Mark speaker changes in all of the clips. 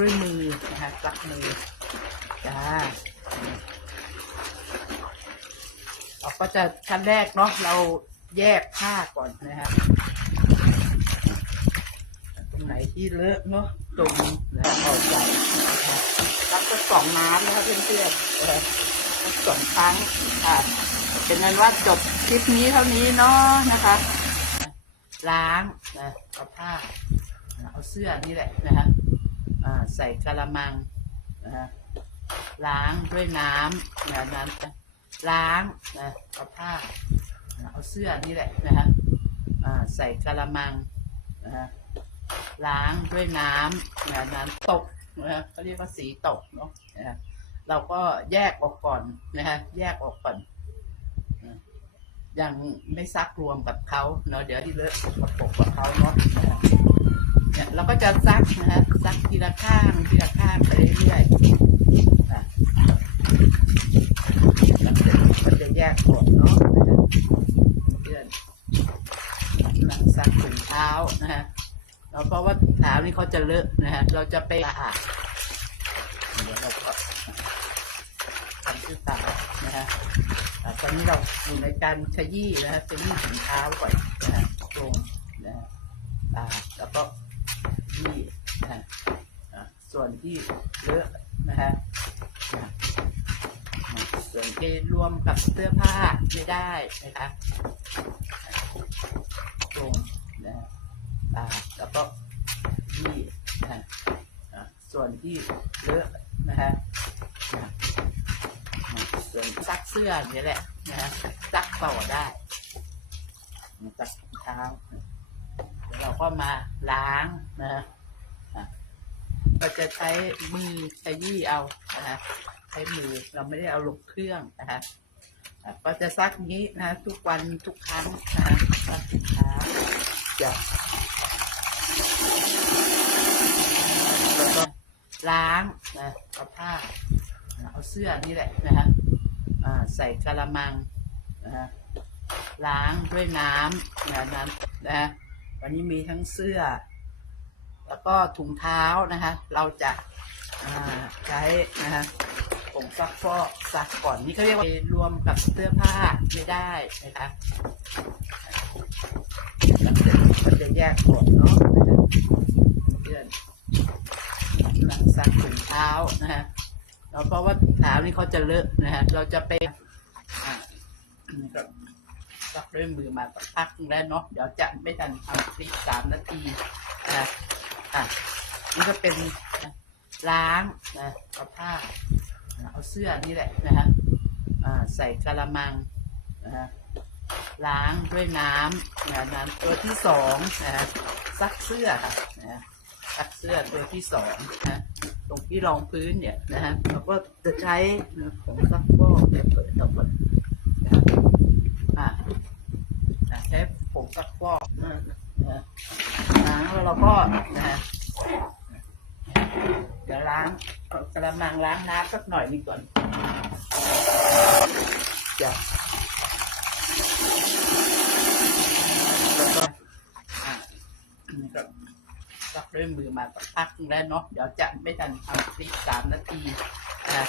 Speaker 1: ด้วยมือนะคะซักมือจ้าเราก็จะขั้นแรกเนาะเราแยกผ้าก่อนนะฮะตรงไหนที่เลอะเนาะตรงนะเอาใส่นะคะรับก็สองน้ำนะคะเพื่อนๆสองครั้งค่ะเป็นนั้นว่าจบคลิปนี้เท่านี้เนาะนะคะล้างนะเอาผ้าเอาเสื้อนี่แหละนะฮะ ส่กระมังนะล้างด้วยน้ำนะน้ำล้างนะเอาผ้าเอาเสื้อนี่แหละนะฮะใส่กระมังนะล้างด้วยน้ำนะน้ำตกนะเขาเรียกว่าสีตกเนาะนะเราก็แยกออกก่อนนะฮะแยกออกก่อนยังไม่ซักรวมกับเขาเนาะเดี๋ยวที่เลอะสกปรกกับเขาเนาะ เนี่ยเราก็จะซักนะฮะซักทีละข้างทีละข้างไปเรื่อยๆอะแล้วเสร็จะแยกขวดเนาะเพื่อนหลังซักถุงเท้านะฮะแล้วเพราะว่าถุงเท้านี่เขาจะเลอะนะฮะเราจะไปอาบเดี๋ยวเราก็ทำที่ตานะฮะอะตอนนี้เราอยู่ในการขยี้นะฮะขยี้ถุงเท้าก่อนนะฮะตรงนะฮะตาแล้วก็ ขยี้นะส่วนที่เลอะนะฮะส่วนที่รวมกับเสื้อผ้าไม่ได้นะคะตรงนะตาแล้วก็ขยี้นะฮะอ่ส่วนที่เลอะนะฮะส่วนซักเสื้อนี่แหละนะฮะซักต่อได้ซักเท้า เราก็มาล้างนะเราจะใช้มือขยี้เอานะฮะใช้มือเราไม่ได้เอาลงเครื่องนะฮะก็จะซักนี้นะทุกวันทุกครั้งนะซักถุงเท้าจะแล้วก็ล้างนะเอาผ้าเอาเสื้อนี่แหละนะฮะใส่กระมังนะฮะล้างด้วยน้ำนะน้ำนะะ วันนี้มีทั้งเสื้อ แล้วก็ถุงเท้านะคะ เราจะใช้นะฮะผงซักฟอกซักก่อนนี่เขาเรียกว่ารวมกับเสื้อผ้าไม่ได้นะคะแล้วเสร็จก็จะแยกขวดเนาะเพื่อนกำลังซักถุงเท้านะฮะแล้วเพราะว่าถุงเท้านี่เขาจะเลอะนะฮะเราจะไปอะนี่ก็ ซักด้วยมือมาสักพักแล้วเนาะเดี๋ยวจะไม่ทันทำคลิปสามนาทีนะอะนี่ก็เป็นล้างนะเอาผ้าเอาเสื้อนี่แหละนะฮะใส่กระมังนะฮะล้างด้วยน้ำนะน้ำตัวที่สองนะฮะซักเสื้อค่ะนะซักเสื้อตัวที่สองนะตรงที่รองพื้นเนี่ยนะฮะเราก็จะใช้ผงซักฟอกเนี่ยเปิดออกมานะฮะอ่าอ่า ใช้ผงซักฟอกนะนะล้างแล้วเราก็นะฮะเดี๋ยวล้างกระมังล้างน้ำสักหน่อยนึงก่อนจะแล้วก็อ่านี่ก็ซักด้วยมือมาสักพักแล้วเนาะเดี๋ยวจะไม่ทันทำคลิปสามนาทีนะ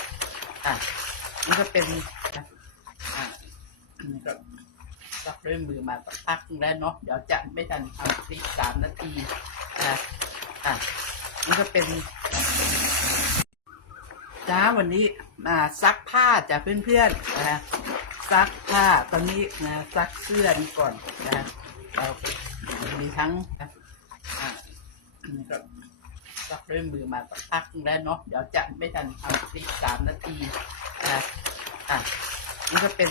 Speaker 1: อะนี่ก็เป็นนะอะนี่ก็ ซักด้วยมือมาสักพักแล้วเนาะเดี๋ยวจะไม่ทันทำคลิปสามนาทีนะอะนี่ก็เป็นจ้าวันนี้มาซักผ้าจากเพื่อนๆนะฮะซักผ้าตอนนี้นะซักเสื้อนี่ก่อนนะเรามีทั้งอะนี่ก็ซักด้วยมือมาสักพักแล้วเนาะเดี๋ยวจะไม่ทันทำคลิปสามนาทีนะอะนี่ก็เป็น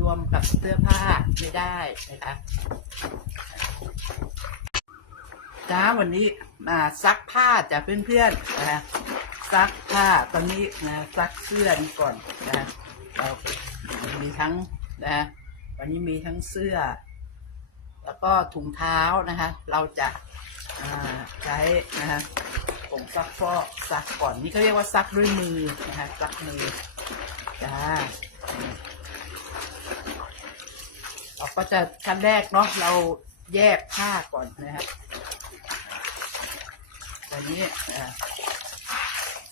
Speaker 1: รวมกับเสื้อผ้าไม่ได้นะคะจ้าวันนี้มาซักผ้าจากเพื่อนๆนะซักผ้าตอนนี้นะซักเสื้อนก่อนนะเรามีทั้งนะวันนี้มีทั้งเสื้อ แล้วก็ถุงเท้านะคะ เราจะใช้นะคะผงซักฟอกซักก่อนนี่เขาเรียกว่าซักด้วยมือนะคะซักมือจ้าเรา ก็จะขั้นแรกเนาะเราแยกผ้าก่อนนะฮะจะวันนี้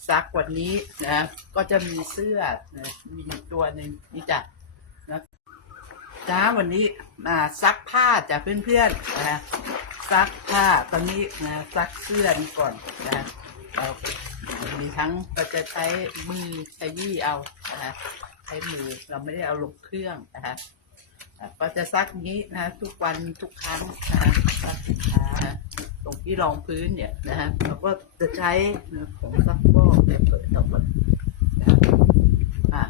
Speaker 1: ซักวันนี้นะก็จะมีเสื้อนะมีตัวหนึ่งนี่จ้ะนะจ้าวันนี้มาซักผ้าจ้ะเพื่อนๆนะซักผ้าตอนนี้นะซักเสื้อนี่ก่อนนะเรามีทั้งเราจะใช้มือใช้ยี่เอานะใช้มือเราไม่ได้เอาลงเครื่องนะคะ ก็จะซักนี้นะ ทุกวันทุกครั้งนะซักสินค้าตรงที่รองพื้นเนี่ยนะฮะเราก็จะใช้นะผงซักฟอกแบบเปิดออกมานะอะ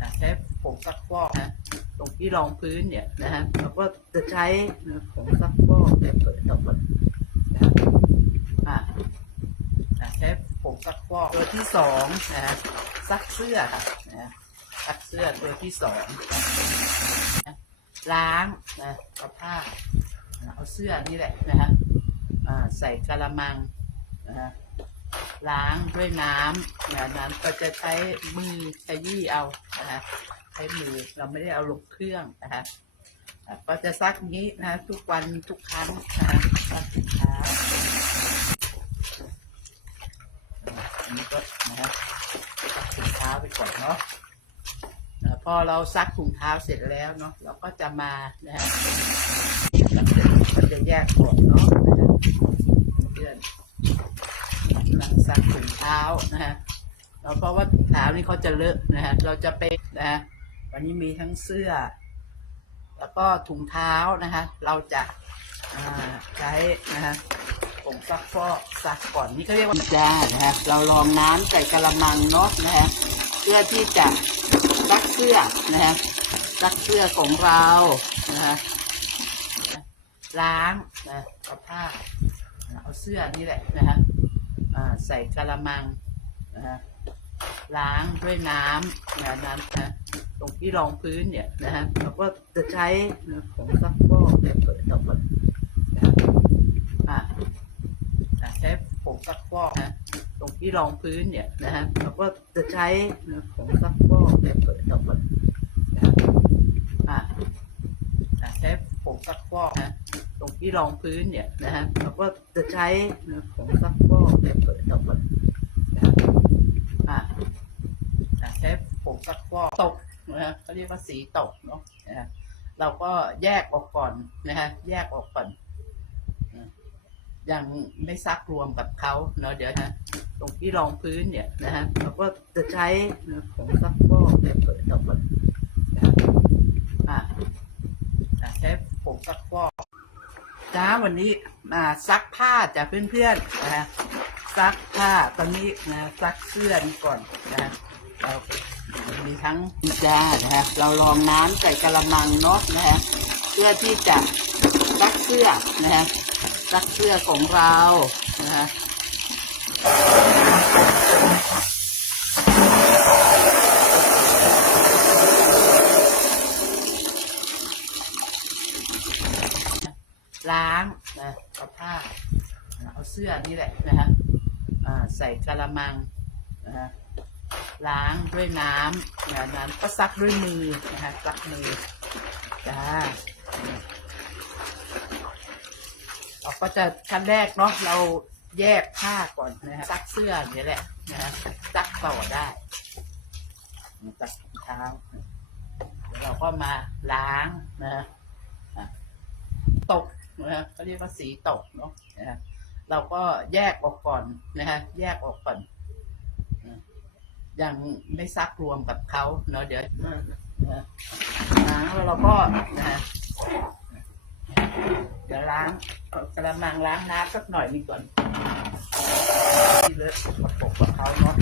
Speaker 1: อะใช้ผงซักฟอกนะตรงที่รองพื้นเนี่ยนะฮะเราก็จะใช้ผงซักฟอกแบบเปิดออกมานะอะอะใช้ผงซักฟอกตัวที่สองนะฮะซักเสื้อค่ะนะ ซักเสื้อตัวที่สองล้างนะเอาผ้าเอาเสื้อนี่แหละนะฮะใส่กระมังนะฮะล้างด้วยน้ำนะน้ำก็จะใช้มือใช้ยี่เอานะฮะใช้มือเราไม่ได้เอาลงเครื่องนะฮะก็จะซักนี้นะทุกวันทุกครั้งนะซักสินค้าอันนี้ก็นะฮะซักสินค้าไปก่อนเนาะ พอเราซักถุงเท้าเสร็จแล้วเนาะเราก็จะมานะฮะเราจะแยกขวดเนาะเพื่อนหลังซักถุงเท้านะฮะเราเพราะว่าถุงเท้านี่เขาจะเลอะนะฮะเราจะไปนะฮะวันนี้มีทั้งเสื้อ แล้วก็ถุงเท้านะฮะเราจะใช้นะฮะผงซักฟอกซักก่อนนี่เขาเรียกว่าจ้านะฮะเราลองน้ำใส่กระมังเนาะนะฮะเพื่อที่จะ ซักเสื้อนะฮะซักเสื้อของเรานะฮะล้างนะเอาผ้าเอาเสื้อนี่แหละนะฮะใส่กระมังนะฮะล้างด้วยน้ำนะน้ำนะตรงที่รองพื้นเนี่ยนะฮะเราก็จะใช้นะผงซักฟอกแบบเปิดออกมานะฮะใช้ผงซักฟอกนะ ที่รองพื้นเนี่ยนะฮะเราก็จะใช้นะผงซักฟอกแบบเปิดออกมานะฮะอ่าอ่าใช้ผงซักฟอกนะตรงที่รองพื้นเนี่ยนะฮะเราก็จะใช้นะผงซักฟอกแบบเปิดออกมานะฮะอ่าอ่าใช้ผงซักฟอกตกนะฮะเขาเรียกว่าสีตกเนาะนะฮะเราก็แยกออกก่อนนะฮะแยกออกก่อน ยังไม่ซักรวมกับเขาเนาะเดี๋ยวนะตรงที่รองพื้นเนี่ยนะฮะเราก็จะใช้นะผงซักฟอกแบบเปิดออกมานะฮะอ่าใช้ผงซักฟอกจ้าวันนี้มาซักผ้าจากเพื่อนๆนะฮะซักผ้าตอนนี้นะซักเสื้อนก่อนนะฮะเรามีทั้งจ้านะฮะเราลองน้ำใส่กระมังเนาะนะฮะเพื่อที่จะซักเสื้อนะฮะ ซักเสื้อของเรานะฮะล้างนะเอาผ้าเอาเสื้อนี่แหละนะฮะใส่กระมังนะฮะล้างด้วยน้ำนะน้ำก็ซักด้วยมือนะฮะซักมือจ้าเรา ก็จะขั้นแรกเนาะเราแยกผ้าก่อนนะฮะซักเสื้ออย่างนี้แหละนะฮะซักต่อได้ซักเท้าเราก็มาล้างนะฮะตกนะฮะเขาเรียกว่าสีตกเนาะนะฮะเราก็แยกออกก่อนนะฮะแยกออกก่อนยังไม่ซักรวมกับเขาเนาะเดี๋ยวล้างแล้วเราก็นะฮะเดี๋ยวล้าง ระมังล้างน้ำสักหน่อยนึงก่อนที่เลอะมาปกกับเขาเนาะ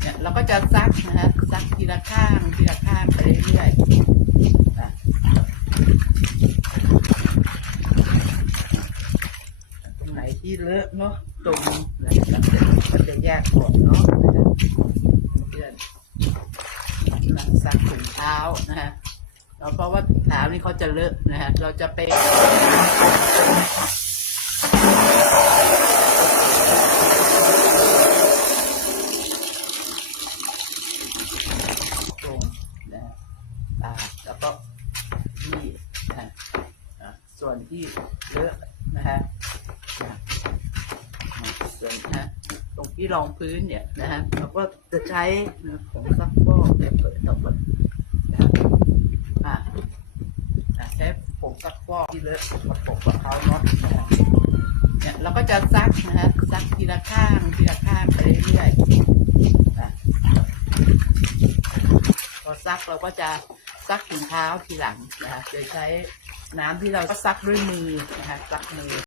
Speaker 1: เนี่ยเราก็จะซักนะฮะซักทีละข้างทีละข้างไปเรื่อยตรงไหนที่เลอะเนาะตรงนะเราจะเราจะแยกออกเนาะนะฮะเพื่อนหลังซักถุงเท้านะฮะ เราเพราะว่าถุงเท้านี่เขาจะเลอะนะฮะ เราจะไปตรงนะฮะตาแล้วก็ที่นะฮะอะส่วนที่เลอะนะฮะนะส่วนนะตรงที่รองพื้นเนี่ยนะฮะเราก็จะใช้ผงซักฟอกเนี่ยเปิดออกมานะฮะอ่าอ่า ใช้ผงซักฟอกที่เลอะมาปกกับเขาเนาะนะฮะเนี่ยเราก็จะซักนะฮะซักทีละข้างทีละข้างไปเรื่อยๆพอซักเราก็จะซักถุงเท้าทีหลังนะคะโดยใช้น้ำที่เราก็ซักด้วยมือนะคะซักมือ